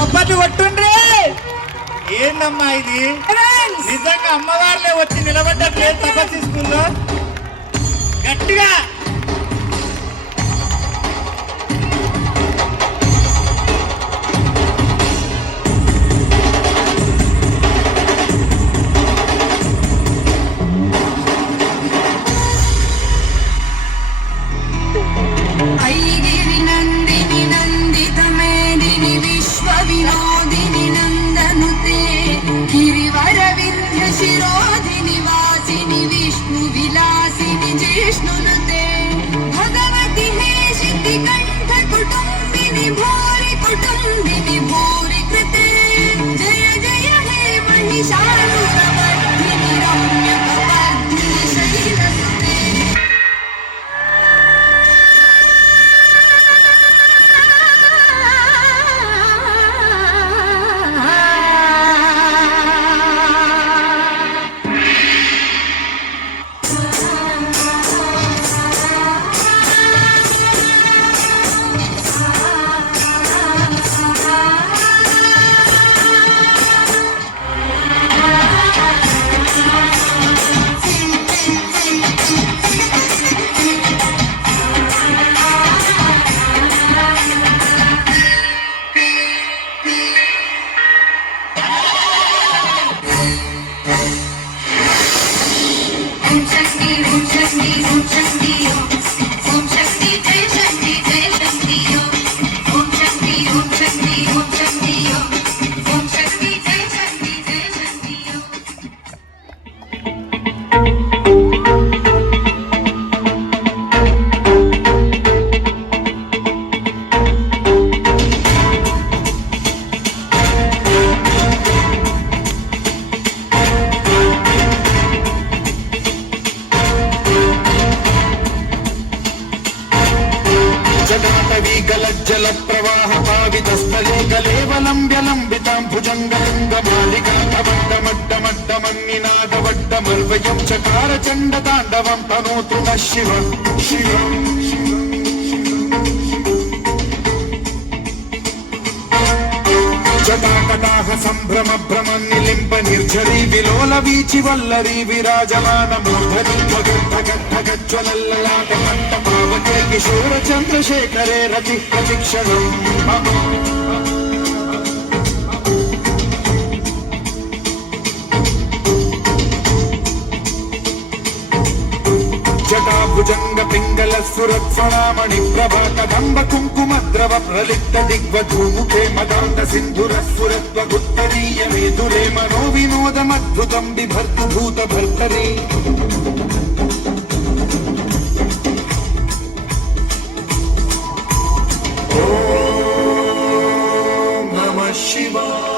చప్పట్లు కొట్టుండ్రి. ఏందమ్మా ఇది? నిజంగా అమ్మవార్లే వచ్చి నిలబడ్డట్లేదు తపస్సు స్కూల్లో. గట్టిగా వినోదిని నందనుతే గిరివర వింధ్య శిరోధిని వాసిని విష్ణు విలాసిని జిష్ణునుతే భగవతి హేషితి కంఠ కుటుంబిని భూరి కుటుంబిని భూరి కృతే జయ జయ హే మహిషాసురమర్దిని రమ్య కపర్దిని శైలసుతే. జల ప్రవాహ పావితస్థలే గలేవలంబ్యలంబితాం భుజంగలింగమాలికామడ్డమడ్డమడ్డమన్నినాదవడ్డమర్వయం చకార చండ తాండవం తనోతు నః శివ శివ. జటాకటాహ సంభ్రమ భ్రమ నిలింప నిర్ఝరీ విలోల వీచి వల్లరీ విరాజమాన మూర్ధని జ్వలల్లలాట కంట పావకే కిశోర చంద్రశేఖరే రతి ప్రతిక్షణం. జటాభుజంగ పింగళ సురత్సరామణి ప్రభా కదంబ కుంకుమ ద్రవ ప్రలిప్త దిగ్వధూముఖే మదాంత సింధుర సురత్వగుత్తరీయ మేధురే మనో వినోదమద్భుతం బిభర్తు భూత భర్తరీ. ఓం నమః శివాయ.